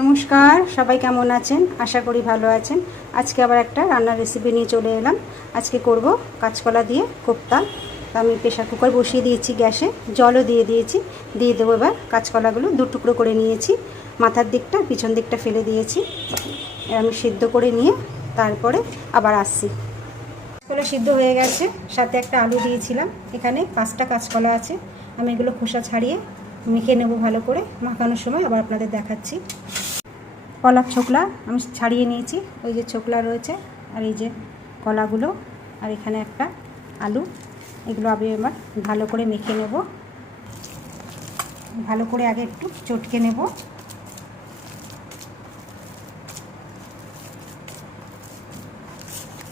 নমস্কার, সবাই কেমন আছেন? আশা করি ভালো আছেন। আজকে আবার একটা রান্নার রেসিপি নিয়ে চলে এলাম। আজকে করব কাঁচকলা দিয়ে কোপ্তা। আমি প্রেশার কুকার বসিয়ে দিয়েছি গ্যাসে, জলও দিয়ে দিয়েছি। দিয়ে দেবো এবার কাঁচকলাগুলো দু টুকরো করে নিয়েছি, মাথার দিকটা পিছন দিকটা ফেলে দিয়েছি। আমি সিদ্ধ করে নিয়ে তারপরে আবার আসছি। কাঁচকলা সিদ্ধ হয়ে গেছে, সাথে একটা আলু দিয়েছিলাম। এখানে 5টা কাঁচকলা আছে। আমি এগুলো খোসা ছাড়িয়ে মেখে নেব ভালো করে। মাখানোর সময় আবার আপনাদের দেখাচ্ছি। কলার ছোকলা আমি ছাড়িয়ে নিয়েছি, ওই যে ছোকলা রয়েছে, আর এই যে কলাগুলো, আর এখানে একটা আলু। এগুলো আমি এবার ভালো করে মেখে নেব। ভালো করে আগে একটু চটকে নেব।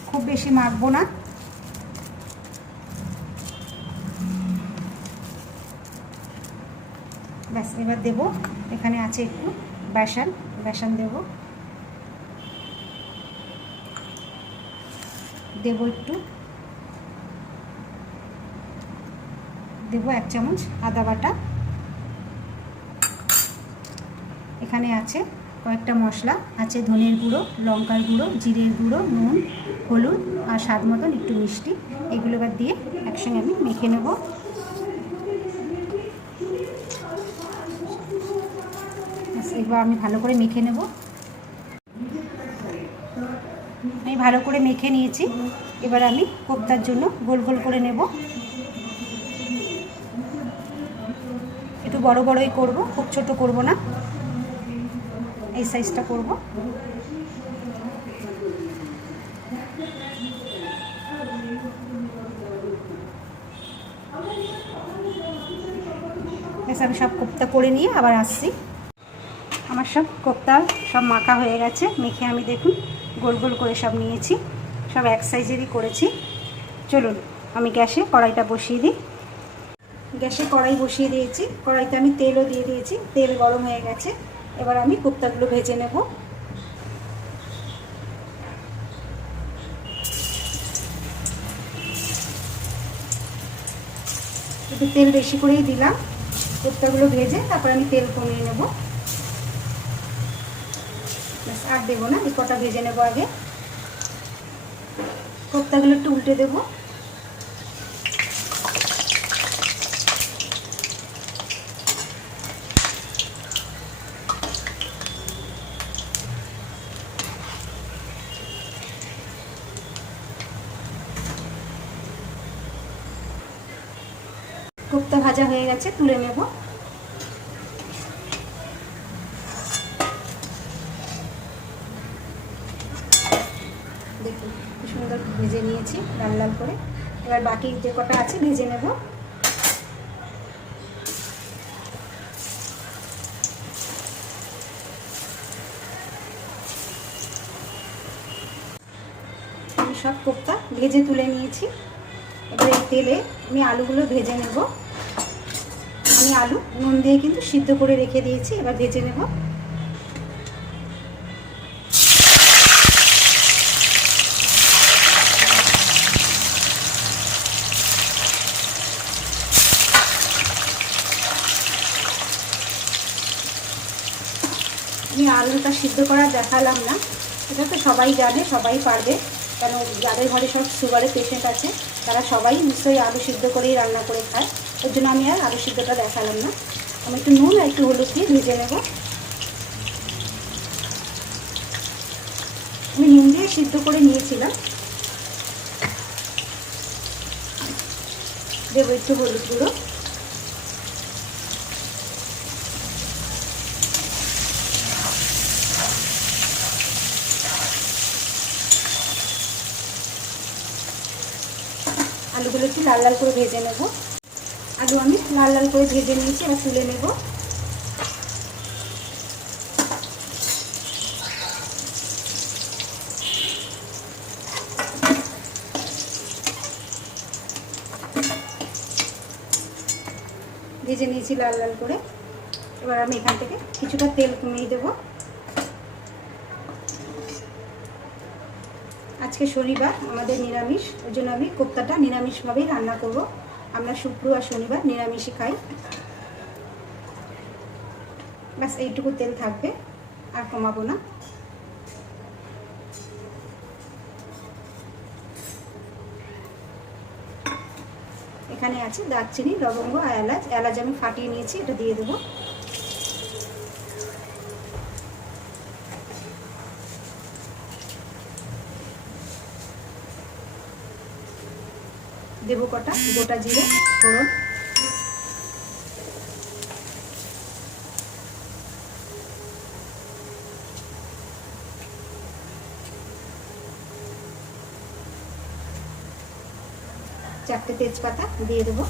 খুব বেশি মাখবো না। ব্যাস, এবার দেবো, এখানে আছে একটু বেসন দেবো একটু, দেবো 1 চামচ আদা বাটা। এখানে আছে কয়েকটা মশলা, আছে ধনের গুঁড়ো, লঙ্কার গুঁড়ো, জিরের গুঁড়ো, নুন, হলুদ আর স্বাদ মতন একটু মিষ্টি। এগুলো এবার দিয়ে একসঙ্গে আমি মেখে নেব। এবার আমি ভালো করে মেখে নেব। আমি ভালো করে মেখে নিয়েছি। এবার আমি কোপ্তার জন্য গোল গোল করে নেব। একটু বড় বড়ই করব, খুব ছোট করব না, এই সাইজটা করব। আমি সব কোপ্তা করে নিয়ে আবার আসছি। আমার সব কোপ্তা সব মাখা হয়ে গেছে। মেখে আমি দেখুন গোল গোল করে সব নিয়েছি, সব এক সাইজেরই করেছি। চলুন আমি গ্যাসে কড়াইটা বসিয়ে দিই। গ্যাসে কড়াই বসিয়ে দিয়েছি, কড়াইতে আমি তেলও দিয়ে দিয়েছি। তেল গরম হয়ে গেছে, এবার আমি কোপ্তাগুলো ভেজে নেব। একটু তেল বেশি করেই দিলাম। কোপ্তাগুলো ভেজে তারপর আমি তেল কমিয়ে নেব। আর দেবো না, এই কটা ভেজে নেব আগে। কোপ্তাগুলো একটু উল্টে দেবো। কোপ্তা ভাজা হয়ে গেছে, তুলে নেব। দেখুন কি সুন্দর ভেজে নিয়েছি লাল লাল করে। এবার বাকি যে কটা আছে ভেজে নেব। আমি সব কোপ্তা ভেজে তুলে নিয়েছি। এবার এই তেলে আমি আলুগুলো ভেজে নেব। আমি আলু নুন দিয়ে কিন্তু সিদ্ধ করে রেখে দিয়েছি, এবার ভেজে নেব। আমি আলুটা সিদ্ধ করা দেখালাম না, এটা তো সবাই জানে, সবাই পারবে। কেন যাদের ঘরে সব সুগারের পেশেন্ট আছে তারা সবাই নিশ্চয়ই আলু সিদ্ধ করেই রান্না করে খায়। ওর জন্য আমি আর আলু সিদ্ধটা দেখালাম না। আমি একটু নুন আর একটু হলুদ দিয়ে ভেজে নেব। আমি নুন দিয়ে সিদ্ধ করে নিয়েছিলাম। দেবো একটু হলুদ গুঁড়ো, আলুগুলো একটু লাল লাল করে ভেজে নেব। আলু আমি লাল লাল করে ভেজে নিয়েছি, এবার তুলে নেব। ভেজে নিয়েছি লাল লাল করে। এবার আমি এখান থেকে কিছুটা তেল কমিয়ে দেব। আজকে শনিবার, আমাদের নিরামিষ, ওই জন্য আমি কোপ্তাটা নিরামিষভাবেই রান্না করব। আমরা শুক্র আর শনিবার নিরামিষই খাই। ব্যাস এইটুকু তেল থাকবে। আর কমাবো না। এখানে আছে দারচিনি, লবঙ্গ আর এলাচ। এলাচ আমি ফাটিয়ে নিয়েছি, এটা দিয়ে দেবো। দেবো কটা গোটা জিরে ফোড়ন। চারটে তেজপাতা দিয়ে দেবো।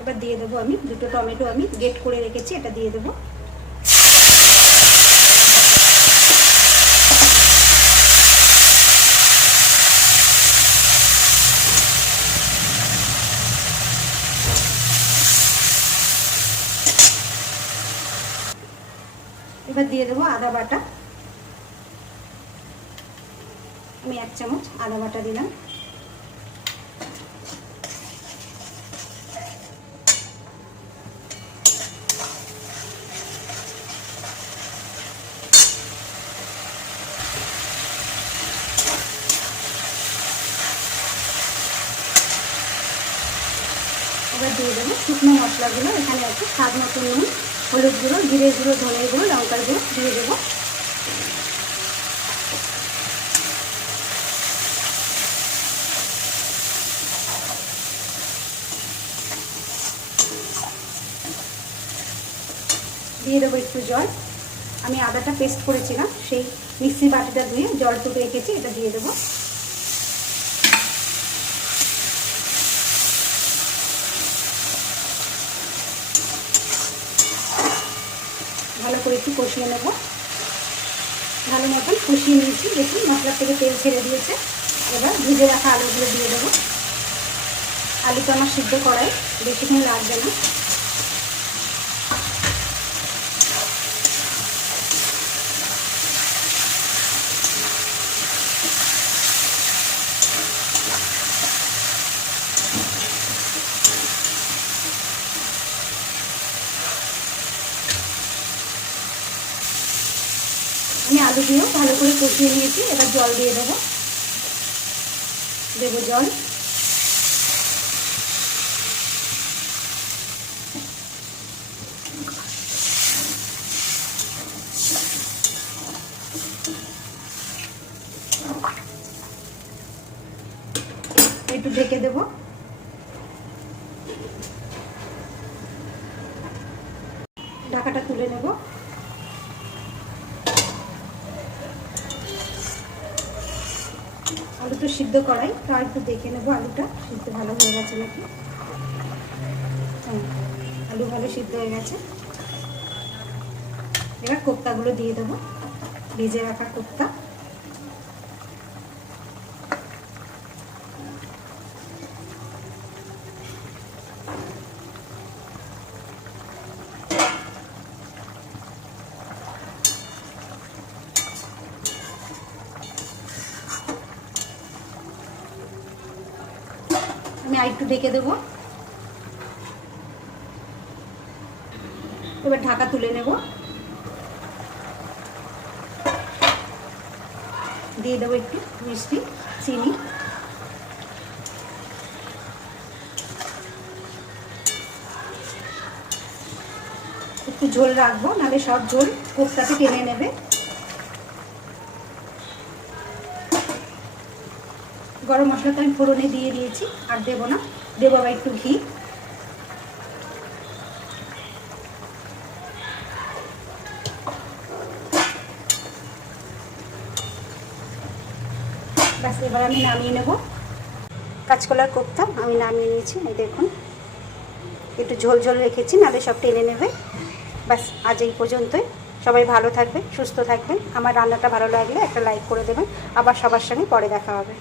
এবার দিয়ে দেবো আমি দুটো টমেটো আমি গ্রেট করে রেখেছি, এটা দিয়ে দেবো। এবার দিয়ে দেবো আদা বাটা। আমি 1 চামচ আদা বাটা দিলাম। এবার দিয়ে দেবো শুকনো মশলাগুলো। এখানে আছে স্বাদ মতো নুন, হলুদ গুঁড়ো, জিরে গুঁড়ো, ধনে গুঁড়ো, লঙ্কার গুঁড়ো দিয়ে দেবো। দিয়ে দেবো একটু জল। আমি আদাটা পেস্ট করেছিলাম, সেই মিক্সি বাটিটা ধুয়ে জলটুকু রেখেছি, এটা দিয়ে দেবো। ভালো করে একটু কষিয়ে নেব। ভালো মতন কষিয়ে নিয়েছি, দেখুন মশলার থেকে তেল ছেড়ে দিয়েছে। এবার ভেজে রাখা আলুগুলো দিয়ে দেবো। আলু তো আমার সিদ্ধ করাই, বেশিক্ষণ লাগবে না। আমি আলু দিয়েও ভালো করে কষিয়ে নিয়েছি। এবার জল দিয়ে দেবো। দেবো জল। একটু ঢেকে দেবো। ঢাকাটা তুলে নেব। আলু তো সিদ্ধ করাই, তাও একটু দেখে নেবো আলুটা সিদ্ধ ভালো হয়ে গেছে নাকি। আলু ভালো সিদ্ধ হয়ে গেছে। এবার কোপ্তাগুলো দিয়ে দেবো, ভেজে রাখা কোপ্তা। আমি আরেকটু ঢেকে দেবো। এবার ঢাকা তুলে নেব। দিয়ে দেবো একটু মিষ্টি, চিনি। একটু ঝোল রাখবো, নাহলে সব ঝোল কোপ্তাতে টেনে নেবে। গরম মশলা তো আমি ফোড়নে দিয়ে দিয়েছি, আর দেবো না। দেবো আবার একটু ঘি। ব্যাস, এবার আমি নামিয়ে নেব। কাঁচকলার কোপ্তা আমি নামিয়ে নিয়েছি। এই দেখুন, একটু ঝোল ঝোল রেখেছি, নাহলে সব টেনে নেবে। ব্যাস, আজ এই পর্যন্তই। সবাই ভালো থাকবেন, সুস্থ থাকবেন। আমার রান্নাটা ভালো লাগলে একটা লাইক করে দেবেন। আবার সবার সঙ্গে পরে দেখা হবে।